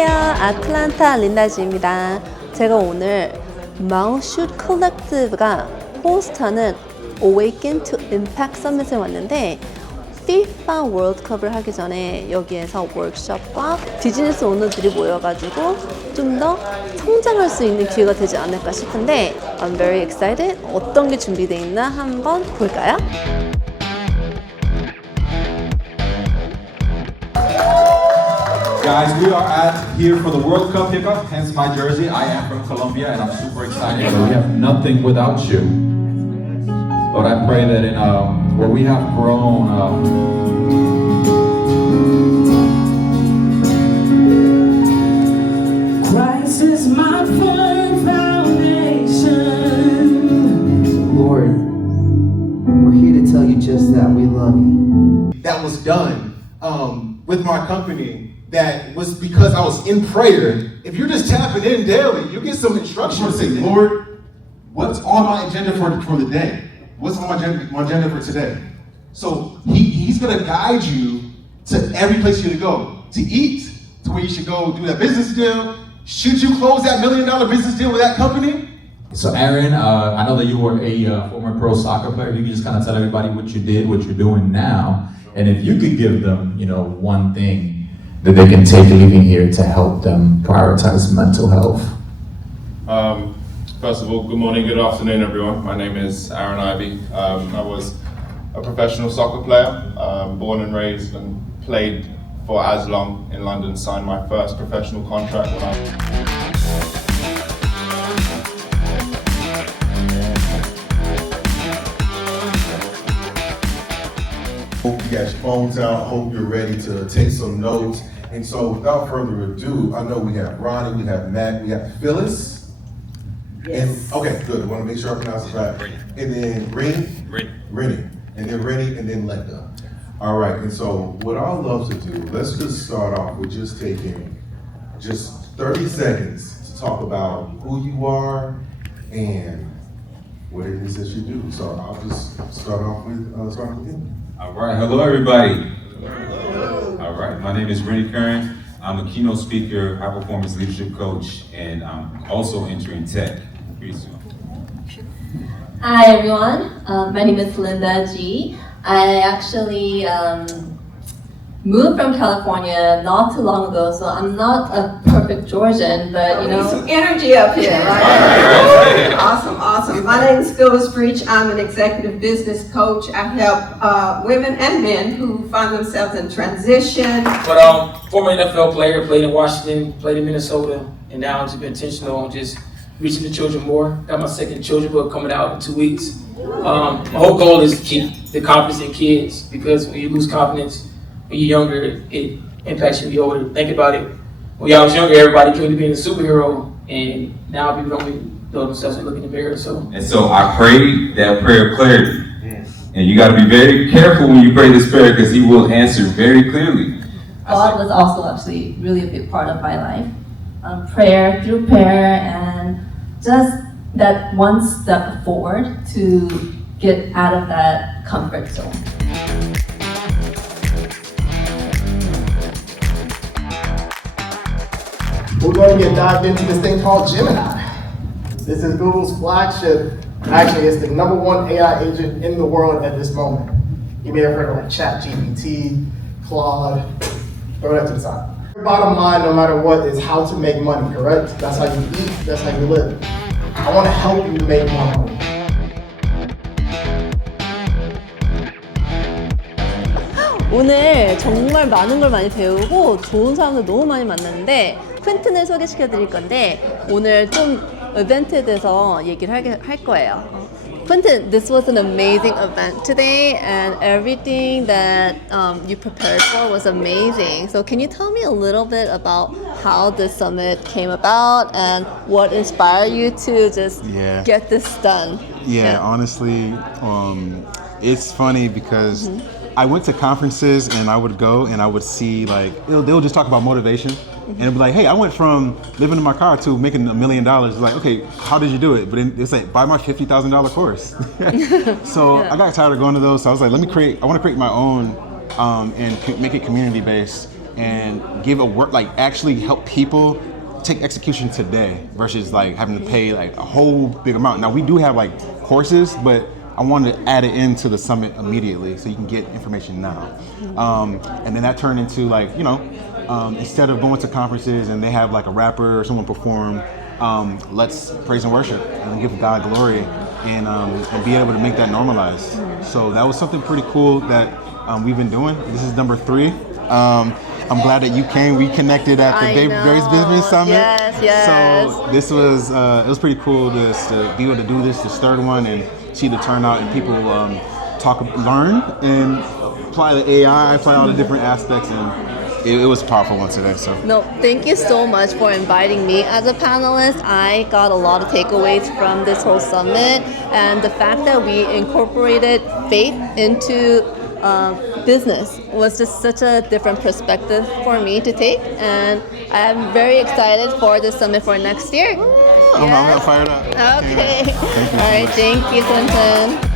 안녕하세요. 애틀랜타 lindaji입니다. 제가 오늘 Shoot Collective가 호스트하는 Awaken to Impact Summit에 왔는데 FIFA 월드컵을 하기 전에 여기에서 워크숍과 비즈니스 오너들이 모여가지고 좀 더 성장할 수 있는 기회가 되지 않을까 싶은데 I'm very excited. 어떤 게 준비되어 있나 한번 볼까요? Guys, we are here for the World Cup pickup, hence my jersey. I am from Colombia and I'm super excited. So we have nothing without you. But I pray that in where we have grown, Christ is my firm foundation. Lord, we're here to tell you just that. We love you. That was done with my company that was because I was in prayer. If you're just tapping in daily, you get some instructions. I just want to say, Lord, what's on my agenda for the day? What's on my agenda for today? So he's going to guide you to every place you to go. To eat, to where you should go do that business deal. Should you close that $1 million business deal with that company? so Aaron, I know that you were a former pro soccer player. You can just kind of tell everybody what you did, what you're doing now, and if you could give them, one thing that they can take leaving here to help them prioritize mental health. First of all, good morning, good afternoon, everyone. My name is Aaron Ivey. I was a professional soccer player, born and raised and played for as long in London. Signed my first professional contract when I Hope you got your phones out. Hope you're ready to take some notes. And so without further ado, I know we have Ronnie, we have Matt, we have Phyllis. Yes. And, okay, good. I want to make sure I pronounce it right. And then Rennie. And then Rennie, and then Linda. All right, and so what I'd love to do, let's just start off with just taking just 30 seconds to talk about who you are and what it is that you do. So I'll just start off with you. All right, hello everybody. All right, my name is Rennie Curran. I'm a keynote speaker, high performance leadership coach, and I'm also entering tech pretty soon. Hi everyone, my name is lindaji. I actually moved from California not too long ago, so I'm not a perfect Georgian, but some energy up here, right? Awesome. My name is Phyllis Breach. I'm an executive business coach. I help women and men who find themselves in transition. But former NFL player, played in Washington, played in Minnesota, and now I've just been intentional on just reaching the children more. Got my second children book coming out in 2 weeks. My whole goal is to keep the confidence in kids, because when you lose confidence when you're younger, it impacts you when you're older. Think about it. When I was younger, everybody dreamed of being a superhero, and now people don't even know themselves and look in the mirror. And so I prayed that prayer of clarity. And you got to be very careful when you pray this prayer, because he will answer very clearly. God was also actually really a big part of my life. Prayer, and just that one step forward to get out of that comfort zone. We're going to get dived into this thing called Gemini. This is Google's flagship. Actually, it's the #1 AI agent in the world at this moment. You may have heard of like ChatGPT, Claude, throw that to the side. Your bottom line, no matter what, is how to make money, correct? That's how you eat, that's how you live. I want to help you make more money. 오늘 정말 많은 걸 많이 배우고 좋은 사람들 너무 많이 만났는데 퀸튼을 소개시켜 드릴 건데 오늘 좀 이벤트에 대해서 얘기를 할 거예요. Quentin, this was an amazing event today, and everything that you prepared for was amazing. So can you tell me a little bit about how this summit came about and what inspired you to just get this done? Yeah. Honestly, it's funny because I went to conferences and I would go and I would see they'll just talk about motivation. And it'd be like, hey, I went from living in my car to making $1 million. It's like, okay, how did you do it? But it's like, buy my $50,000 course. So I got tired of going to those. So I was like, I want to create my own and make it community based. and give a work, like actually help people take execution today versus like having to pay like a whole big amount. Now we do have like courses, but I wanted to add it into the summit immediately so you can get information now. And then that turned into like, you know, instead of going to conferences and they have like a rapper or someone perform, let's praise and worship and give God glory and be able to make that normalized. So that was something pretty cool that we've been doing. This is number 3. I'm glad that you came. We connected at the Dave's Business Summit. Yes. So this was it was pretty cool to be able to do this 3rd one and see the turnout and people learn and apply the AI, apply all the different aspects, and it was a powerful one today. So No, thank you so much for inviting me as a panelist. I got a lot of takeaways from this whole summit, and the fact that we incorporated faith into business was just such a different perspective for me to take, and I'm very excited for this summit for next year. I'm fired up. Okay. Thank you so All right, much. thank you, Clinton.